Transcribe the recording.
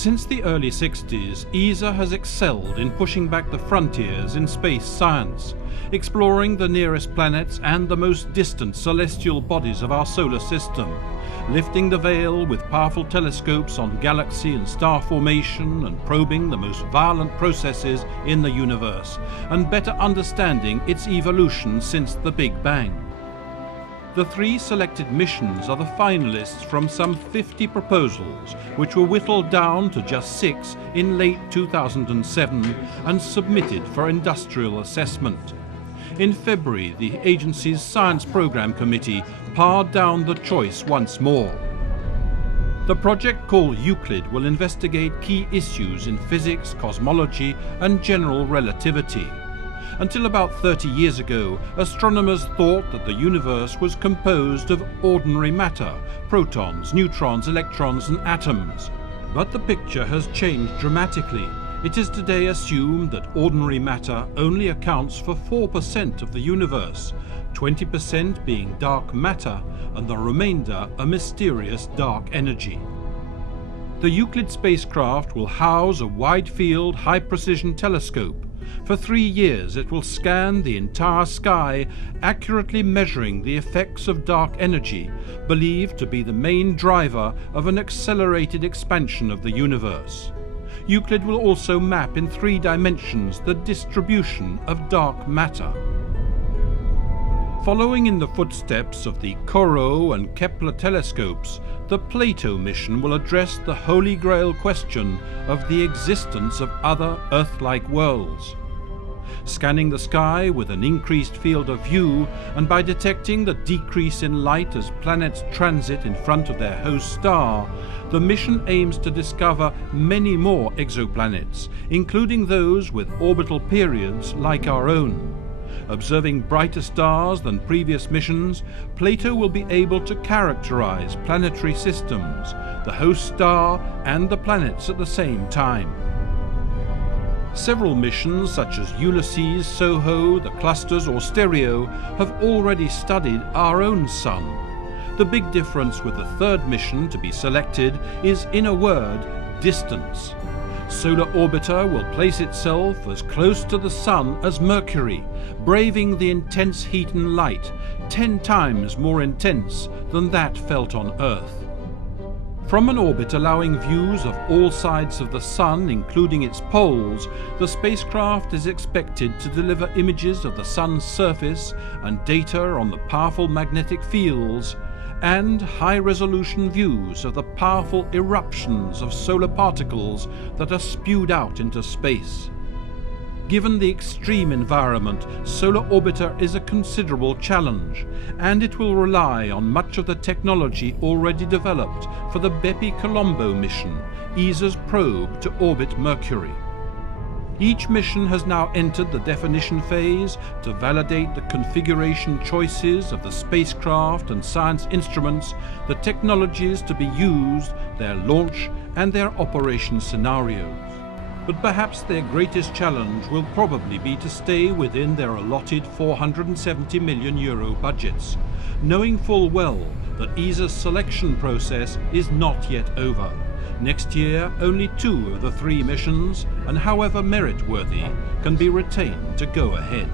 Since the early 60s, ESA has excelled in pushing back the frontiers in space science, exploring the nearest planets and the most distant celestial bodies of our solar system, lifting the veil with powerful telescopes on galaxy and star formation and probing the most violent processes in the universe, and better understanding its evolution since the Big Bang. The 3 selected missions are the finalists from some 50 proposals, which were whittled down to just 6 in late 2007 and submitted for industrial assessment. In February, the agency's Science Program Committee pared down the choice once more. The project, called Euclid, will investigate key issues in physics, cosmology, and general relativity. Until about 30 years ago, astronomers thought that the universe was composed of ordinary matter, protons, neutrons, electrons, and atoms. But the picture has changed dramatically. It is today assumed that ordinary matter only accounts for 4% of the universe, 20% being dark matter, and the remainder a mysterious dark energy. The Euclid spacecraft will house a wide-field, high-precision telescope. For 3 years it will scan the entire sky, accurately measuring the effects of dark energy, believed to be the main driver of an accelerated expansion of the universe. Euclid will also map in 3 dimensions the distribution of dark matter. Following in the footsteps of the Corot and Kepler telescopes, the Plato mission will address the Holy Grail question of the existence of other Earth-like worlds. Scanning the sky with an increased field of view, and by detecting the decrease in light as planets transit in front of their host star, the mission aims to discover many more exoplanets, including those with orbital periods like our own. Observing brighter stars than previous missions, Plato will be able to characterize planetary systems, the host star and the planets at the same time. Several missions such as Ulysses, SOHO, the clusters or Stereo have already studied our own sun. The big difference with the 3rd mission to be selected is, in a word, distance. Solar Orbiter will place itself as close to the Sun as Mercury, braving the intense heat and light, 10 times more intense than that felt on Earth. From an orbit allowing views of all sides of the Sun, including its poles, the spacecraft is expected to deliver images of the Sun's surface and data on the powerful magnetic fields, and high-resolution views of the powerful eruptions of solar particles that are spewed out into space. Given the extreme environment, Solar Orbiter is a considerable challenge, and it will rely on much of the technology already developed for the Bepi-Colombo mission, ESA's probe to orbit Mercury. Each mission has now entered the definition phase to validate the configuration choices of the spacecraft and science instruments, the technologies to be used, their launch, and their operation scenarios. But perhaps their greatest challenge will probably be to stay within their allotted €470 million budgets, knowing full well that ESA's selection process is not yet over. Next year, only 2 of the 3 missions, and however merit-worthy, can be retained to go ahead.